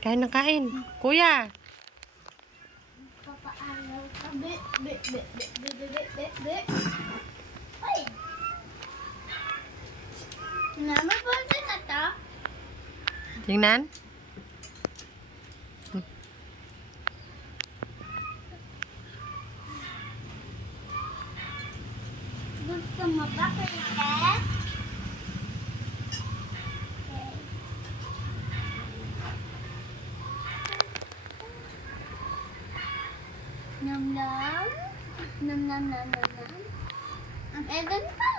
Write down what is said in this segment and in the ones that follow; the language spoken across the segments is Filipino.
Kain na kain. Kuya. Papaalaw ka. Be. Ay! Naman po sa to? Tingnan. Gusto mo ba, Princess? Nam-nam. Nam-nam-nam-nam-nam. Ang edan pa.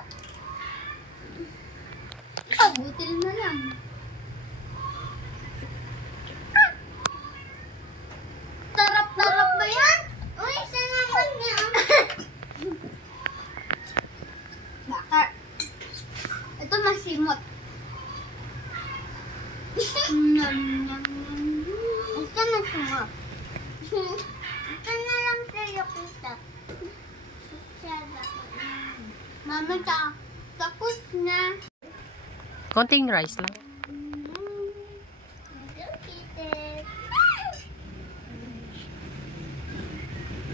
Oh, butil na lang. Tarap-tarap ba yan? Uy, isa naman niya. Bakar. Ito masimot. Nam-nam-nam. Ito masimot. Ito na lang sa'yo kita. Mama, tapos na. Konting rice lang.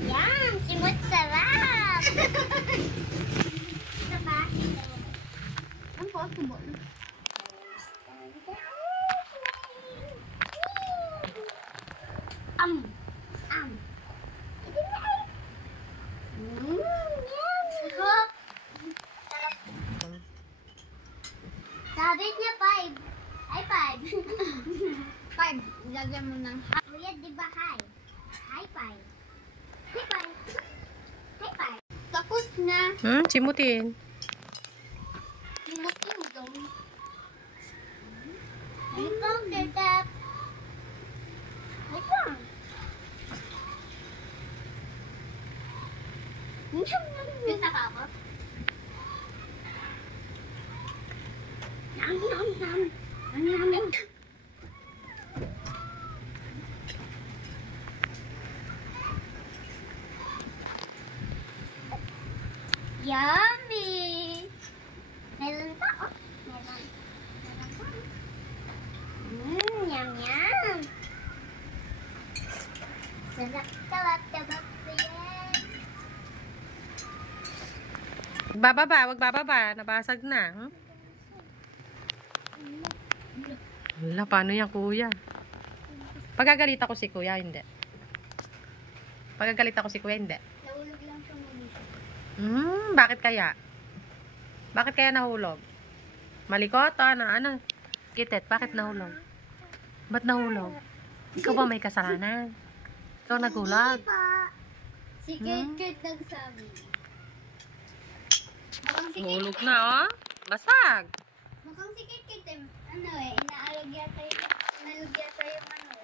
Yan, simot sarap. Ang po, simot. Am. Sarap. Sabi niya 5. Ay, 5. 5. Lagyan mo ng high. Kuya, di ba high? High 5. High 5. High 5. Tapos na. Simutin. Simutin mo dong. Ito, tetap. Ito. Pinta ka ako? Nam. Yummy! Meron pa, oh. Meron pa. Yum. Sarap-sarap yan. Wag bababa. Nabasag na. Wala, paano yan, kuya? Pagagalit ako si kuya, hindi. Pagagalit ako si kuya, hindi. Nahulog lang siya muna. Bakit kaya? Bakit kaya nahulog? Malikot? Ano? Kitet, bakit nahulog? Ba't nahulog? Ikaw ba may kasalanan? Ikaw nagulag? Si Kate nagsabi. Nahulog na, oh. Basag. Mukhang si Kate inaalog yata yung ano.